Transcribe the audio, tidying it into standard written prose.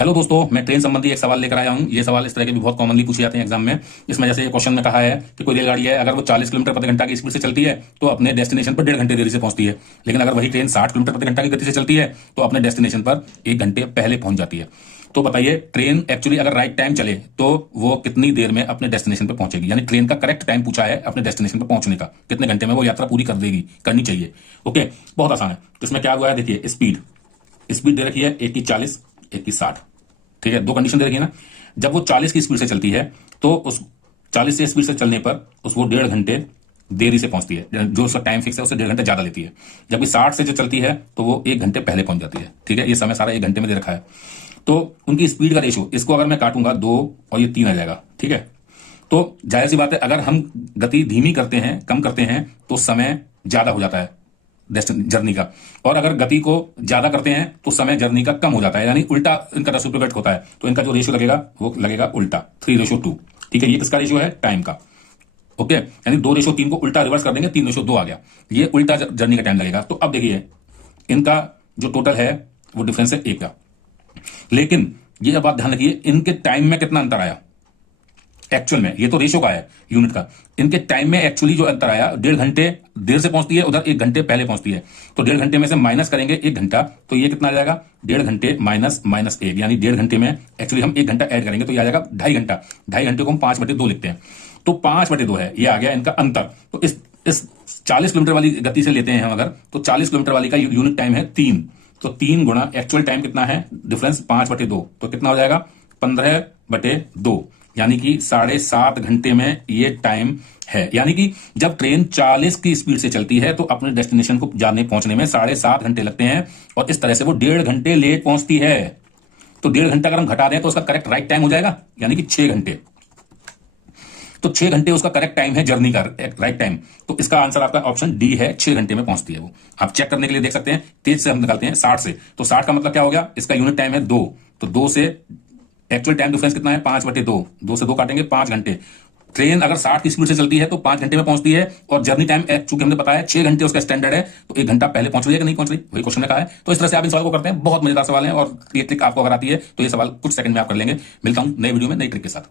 Hello दोस्तों, मैं train संबंधी एक सवाल लेकर आया हूं। ये सवाल इस तरह के भी बहुत कॉमनली पूछे जाते हैं एग्जाम में। इसमें जैसे क्वेश्चन में कहा है कि कोई रेलगाड़ी है, अगर वो 40 किलोमीटर प्रति घंटा की स्पीड से चलती है तो अपने डेस्टिनेशन पर 1.5 घंटे देरी से पहुंचती है। लेकिन अगर वही ट्रेन 60 किलोमीटर प्रति घंटा की गति से चलती है तो अपने डेस्टिनेशन पर 1 घंटे पहले पहुंच जाती है। तो बताइए, ट्रेन एक्चुअली अगर राइट टाइम चले तो वो कितनी देर में अपने डेस्टिनेशन पर पहुंचेगी? यानी ट्रेन का करेक्ट टाइम पूछा है अपने डेस्टिनेशन पर पहुंचने का, कितने घंटे में वो यात्रा पूरी कर देगी, करनी चाहिए। ओके, बहुत आसान है। तो इसमें क्या हुआ है, देखिए, स्पीड स्पीड दे रखी है, एक की 40, एक की 60। ठीक है, दो कंडीशन दे रखी है ना। जब वो 40 की स्पीड से चलती है तो उस 40 से स्पीड से चलने पर वो 1.5 घंटे देरी से पहुंचती है, जो उसका टाइम फिक्स है उससे 1.5 घंटे ज्यादा लेती है। जबकि 60 से जो चलती है तो वो 1 घंटे पहले पहुंच जाती है। ठीक है, ये समय सारा 1 घंटे में दे रखा है। तो उनकी स्पीड का रेशो, इसको अगर मैं काटूंगा 2 और ये 3 आ जाएगा। ठीक है, तो जाहिर सी बात है, अगर हम गति धीमी करते हैं, कम करते हैं, तो समय ज्यादा हो जाता है जर्नी का। और अगर गति को ज्यादा करते हैं तो समय जर्नी का कम हो जाता है, यानी उल्टा इनका रेसिप्रोकेट होता है। तो इनका जो रेशियो लगेगा वो लगेगा उल्टा, 3:2। ठीक है, ये किसका रेशियो है? टाइम का। ओके, यानी 2:3 को उल्टा रिवर्स कर देंगे, 3:2 आ गया। ये उल्टा जर्नी का टाइम लगेगा। तो अब देखिए, इनका जो टोटल है वो डिफरेंस है 1 का। लेकिन ये अब आप ध्यान रखिए, इनके टाइम में कितना अंतर आया एक्चुअल में। ये तो रेशो का है, यूनिट का। इनके टाइम में एक्चुअली जो अंतर आया, 1.5 घंटे देर से पहुंचती है, उधर 1 घंटे पहले पहुंचती है। तो 1.5 घंटे में से माइनस करेंगे 1 घंटा, तो ये कितना आ जाएगा? 1.5 घंटे माइनस माइनस 1, यानी 1.5 घंटे में एक्चुअली हम 1 घंटा ऐड करेंगे तो ये आ जाएगा 2.5 घंटा। 2.5 घंटे को हम 5/2 लिखते हैं, तो 5/2 है। ये आ गया इनका अंतर। तो इस 40 किलोमीटर वाली गति से लेते हैं हम अगर, तो 40 किलोमीटर वाली का यूनिट टाइम है 3। तो 3 गुणा एक्चुअल टाइम कितना है, डिफरेंस 5/2, तो कितना हो जाएगा? 15/2, यानी कि 7.5 घंटे में ये टाइम है। यानी कि जब ट्रेन 40 की स्पीड से चलती है तो अपने डेस्टिनेशन को जाने पहुंचने में 7.5 घंटे लगते हैं, और इस तरह से वो 1.5 घंटे लेट पहुंचती है। तो 1.5 घंटा अगर हम घटा दें तो उसका करेक्ट राइट टाइम हो जाएगा, यानी कि 6 घंटे। तो 6 घंटे उसका करेक्ट टाइम है जर्नी का, राइट टाइम। तो इसका आंसर आपका ऑप्शन डी है, 6 घंटे में पहुंचती है वो। आप चेक करने के लिए देख सकते हैं, तेज से हम निकालते हैं 60 से, तो 60 का मतलब क्या हो गया? इसका यूनिट टाइम है 2, तो 2 से एक्चुअल टाइम डिफरेंस कितना है? 5/2, 2 से 2 काटेंगे 5 घंटे। ट्रेन अगर 60 की स्पीड से चलती है तो 5 घंटे में पहुंचती है, और जर्नी टाइम चूंकि हमने बताया 6 घंटे उसका स्टैंडर्ड है, तो 1 घंटा पहले पहुंच रही है कि नहीं पहुंच रही, वही क्वेश्चन में कहा है। तो इस तरह से आप इन सवाल को करते हैं। बहुत मजेदार सवाल है, और ये ट्रिक आपको अगर आती है तो ये सवाल कुछ सेकंड में आप कर लेंगे। मिलता हूं नए वीडियो में नई ट्रिक के साथ।